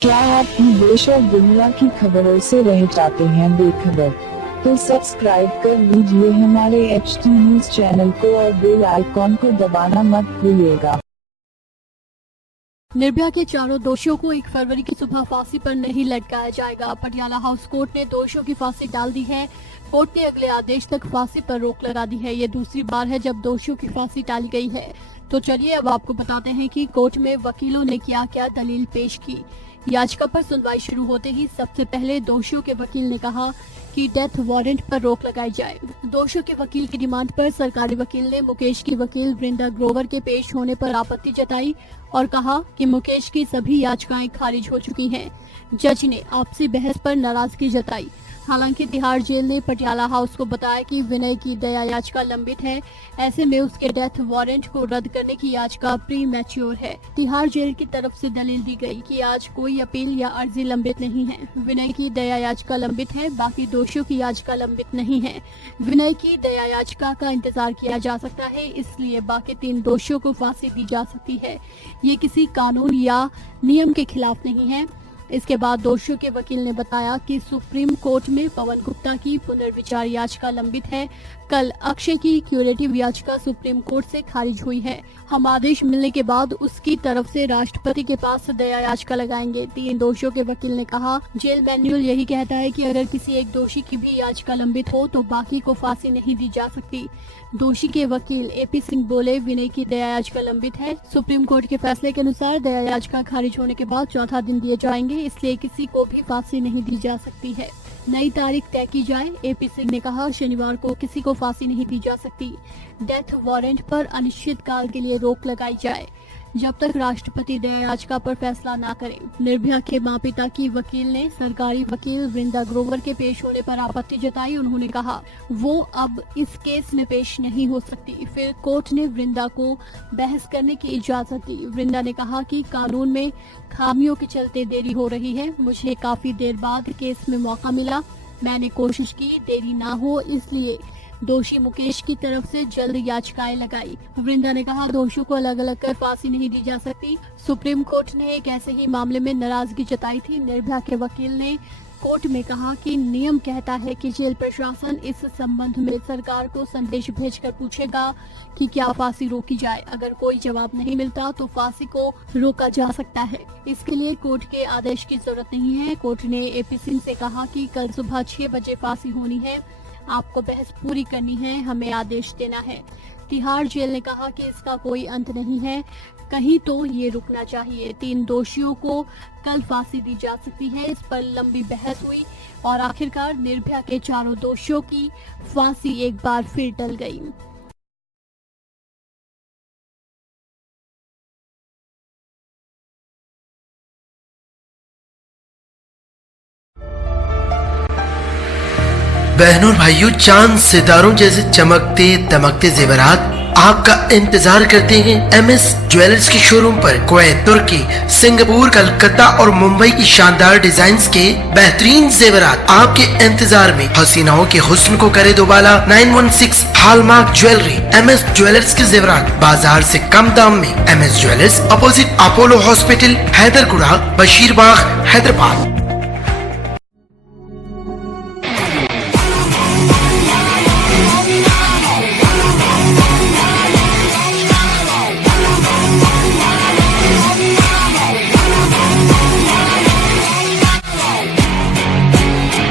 क्या आप देश और दुनिया की खबरों से रह जाते हैं बेखबर? तो सब्सक्राइब कर लीजिए हमारे HT न्यूज चैनल को और बेल आइकॉन को दबाना मत भूलिएगा। निर्भया के चारों दोषियों को 1 फरवरी की सुबह फांसी पर नहीं लटकाया जाएगा। पटियाला हाउस कोर्ट ने दोषियों की फांसी टाल दी है। कोर्ट ने अगले आदेश तक फांसी पर रोक लगा दी है। ये दूसरी बार है जब दोषियों की फांसी टाली गई है। तो चलिए अब आपको बताते हैं कि कोर्ट में वकीलों ने क्या क्या दलील पेश की। याचिका पर सुनवाई शुरू होते ही सबसे पहले दोषियों के वकील ने कहा कि डेथ वारंट पर रोक लगाई जाए। दोषियों के वकील की डिमांड पर सरकारी वकील ने मुकेश की वकील वृंदा ग्रोवर के पेश होने पर आपत्ति जताई और कहा कि मुकेश की सभी याचिकाएं खारिज हो चुकी हैं। जज ने आपसी बहस पर नाराजगी जताई। हालांकि तिहाड़ जेल ने पटियाला हाउस को बताया कि विनय की दया याचिका लंबित है, ऐसे में उसके डेथ वारंट को रद्द करने की याचिका प्री मैच्योर है। तिहाड़ जेल की तरफ से दलील दी गई कि आज कोई अपील या अर्जी लंबित नहीं है। विनय की दया याचिका लंबित है, बाकी दोषियों की याचिका लंबित नहीं है। विनय की दया याचिका का इंतजार किया जा सकता है, इसलिए बाकी 3 दोषियों को फांसी दी जा सकती है। ये किसी कानून या नियम के खिलाफ नहीं है। इसके बाद दोषियों के वकील ने बताया कि सुप्रीम कोर्ट में पवन गुप्ता की पुनर्विचार याचिका लंबित है। कल अक्षय की क्यूरेटिव याचिका सुप्रीम कोर्ट से खारिज हुई है। हम आदेश मिलने के बाद उसकी तरफ से राष्ट्रपति के पास दया याचिका लगाएंगे। 3 दोषियों के वकील ने कहा, जेल मैनुअल यही कहता है कि अगर किसी एक दोषी की भी याचिका लंबित हो तो बाकी को फांसी नहीं दी जा सकती। दोषी के वकील AP सिंह बोले, विनय की दया याचिका लंबित है। सुप्रीम कोर्ट के फैसले के अनुसार दया याचिका खारिज होने के बाद 4था दिन दिए जाएंगे, इसलिए किसी को भी फांसी नहीं दी जा सकती है। नई तारीख तय की जाए। AP सिंह ने कहा, शनिवार को किसी को फांसी नहीं दी जा सकती। डेथ वारंट पर अनिश्चित काल के लिए रोक लगाई जाए जब तक राष्ट्रपति दया याचिका पर फैसला ना करें। निर्भया के मां पिता की वकील ने सरकारी वकील वृंदा ग्रोवर के पेश होने पर आपत्ति जताई। उन्होंने कहा वो अब इस केस में पेश नहीं हो सकती। फिर कोर्ट ने वृंदा को बहस करने की इजाजत दी। वृंदा ने कहा कि कानून में खामियों के चलते देरी हो रही है। मुझे काफी देर बाद केस में मौका मिला, मैंने कोशिश की देरी ना हो, इसलिए दोषी मुकेश की तरफ से जल्द याचिकाएं लगाई। वृंदा ने कहा, दोषियों को अलग अलग कर फांसी नहीं दी जा सकती। सुप्रीम कोर्ट ने एक ऐसे ही मामले में नाराजगी जताई थी। निर्भया के वकील ने कोर्ट में कहा कि नियम कहता है कि जेल प्रशासन इस संबंध में सरकार को संदेश भेजकर पूछेगा कि क्या फांसी रोकी जाए। अगर कोई जवाब नहीं मिलता तो फांसी को रोका जा सकता है। इसके लिए कोर्ट के आदेश की जरूरत नहीं है। कोर्ट ने AP सिंह से कहा कि कल सुबह 6 बजे फांसी होनी है, आपको बहस पूरी करनी है, हमें आदेश देना है। तिहाड़ जेल ने कहा कि इसका कोई अंत नहीं है, कहीं तो ये रुकना चाहिए। 3 दोषियों को कल फांसी दी जा सकती है। इस पर लंबी बहस हुई और आखिरकार निर्भया के चारों दोषियों की फांसी एक बार फिर टल गई। बहनों और भाइयों, चांद सितारों जैसे चमकते दमकते जेवरात आपका इंतजार करते हैं MS ज्वेलर्स के शोरूम पर। कुवैत, तुर्की, सिंगापुर, कलकत्ता और मुंबई की शानदार डिजाइन्स के बेहतरीन जेवरात आपके इंतजार में। हसीनाओं के हुस्न को करे दोबाला। 916 हॉलमार्क ज्वेलरी। MS ज्वेलर्स के जेवरात बाजार से कम दाम में। MS jewellers, opposite Apollo hospital, Hyderguda, Basheerbagh, Hyderabad.